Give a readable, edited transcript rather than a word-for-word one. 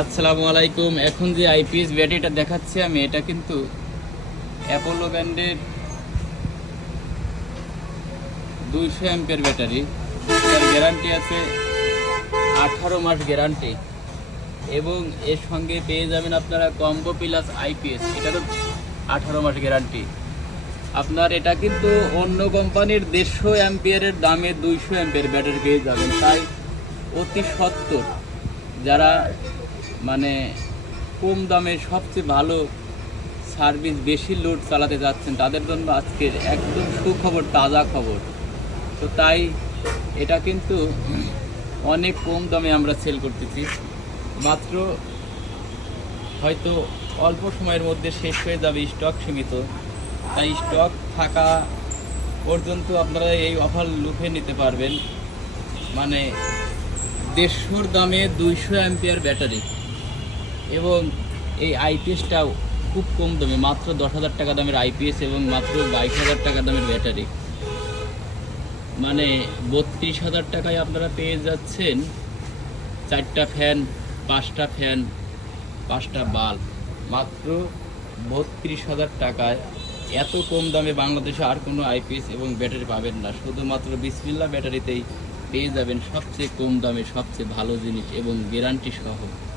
আসসালামু আলাইকুম। এখন যে আইপিএস ব্যাটারিটা দেখাচ্ছি আমি, এটা কিন্তু অ্যাপোলো ব্র্যান্ডের 200 অ্যাম্পিয়ার ব্যাটারি। এর গ্যারান্টি আছে 18 মাস গ্যারান্টি, এবং এর সঙ্গে পেয়ে যাবেন আপনারা কম্বো প্লাস আইপিএস, এটারও 18 মাস গ্যারান্টি। আপনার এটা কিন্তু অন্য কোম্পানির 150 অ্যাম্পিয়ারের দামে 200 অ্যাম্পিয়ার ব্যাটারি পেয়ে যাবেন। তাই অতি সত্বর যারা মানে কম দামে সবচেয়ে ভালো সার্ভিস, বেশি লোড চালাতে যাচ্ছেন, তাদের জন্য আজকের একদম সুখবর, তাজা খবর। তো তাই এটা কিন্তু অনেক কম দামে আমরা সেল করতেছি। মাত্র হয়তো অল্প সময়ের মধ্যে শেষ হয়ে যাবে, স্টক সীমিত। তাই স্টক থাকা পর্যন্ত আপনারা এই অফার লুফে নিতে পারবেন। মানে 150 দামে 200 অ্যাম্পিয়ার ব্যাটারি, এবং এই আইপিএসটাও খুব কম দামে, মাত্র 10,000 টাকা দামের আইপিএস এবং মাত্র 22,000 টাকা দামের ব্যাটারি। মানে 32,000 টাকায় আপনারা পেয়ে যাচ্ছেন 4টা ফ্যান, 5টা ফ্যান, 5টা বাল্ব, মাত্র 32,000 টাকায়। এত কম দামে বাংলাদেশে আর কোনো আইপিএস এবং ব্যাটারি পাবেন না। শুধুমাত্র বিসমিল্লাহ ব্যাটারিতেই পেয়ে যাবেন সবচেয়ে কম দামে সবচেয়ে ভালো জিনিস এবং গ্যারান্টি সহ।